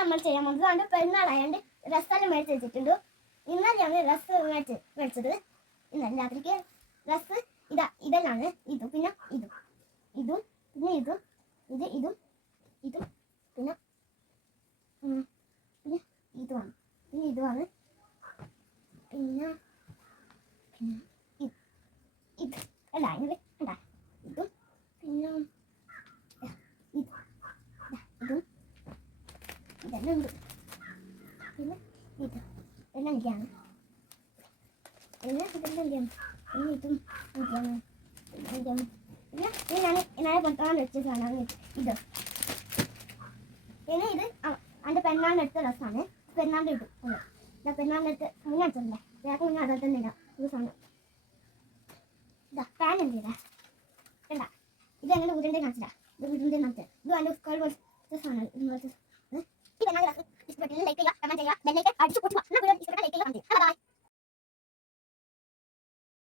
നമ്മൾ ചെയ്യാൻ പോകുന്നത് അതുകൊണ്ട് പെരുന്നാളായതുകൊണ്ട് ഡ്രസ്സെല്ലാം മേടിച്ച് വെച്ചിട്ടുണ്ട്. ഇന്നലെ ഞാൻ ഡ്രസ്സ് മേടിച്ചത് ഇന്നലെ രാത്രിക്ക് ഡ്രസ്സ് ഇതെല്ലാം ഇതും പിന്നെ ഇതും പിന്നെ ഇതും ഇതും പിന്നെ ഇതുമാണ് പിന്നെ ഇതുമാണ് പിന്നെ ഇത് അല്ല ഇങ്ങനെ ഉണ്ടാ ഇതും പിന്നെ ഇതും ഇതെല്ലാം ഉണ്ട് പിന്നെ ഇത് എല്ലാം എനിക്കാണ് ഇതെല്ലാം എനിക്കാണ് പിന്നെ ഇതും എനിക്കാണ് പിന്നെ ഞാൻ ഇന്നലെ കൊണ്ടുപോകാൻ വെച്ച സാധനമാണ് ഇത്. പിന്നെ ഇത് എൻ്റെ പെരുന്നാളിൻ്റെ അടുത്ത ഡ്രസ്സാണ്. പെരുന്നാളിൻ്റെ ഇട്ടു പെരുന്നാളിൻ്റെ അടുത്ത് മുന്നേ അടിച്ചല്ലേ വേറെ മുന്നേ അതെ തന്നെ ഇടാം ഇത് സാധനം. ഇതാ പാൻ എന്ത് ചെയ്താ വേണ്ട ഇത് എങ്ങനെ ഉരുണ്ട കാണിച്ചില്ല ഇത് ഉരുണ്ട കാണിച്ചത് ഇത് അതിൻ്റെ സ്കേൾ പോലത്തെ സാധനമാണ്. ഈ പെരുന്നാൾ ഡ്രസ്സ് ഇഷ്ടപ്പെട്ടില്ല ലൈക്ക് ചെയ്യുക കമന്റ് ചെയ്യുക ബെല്ലൈക്കൺ അടിച്ചു പൊട്ടുക.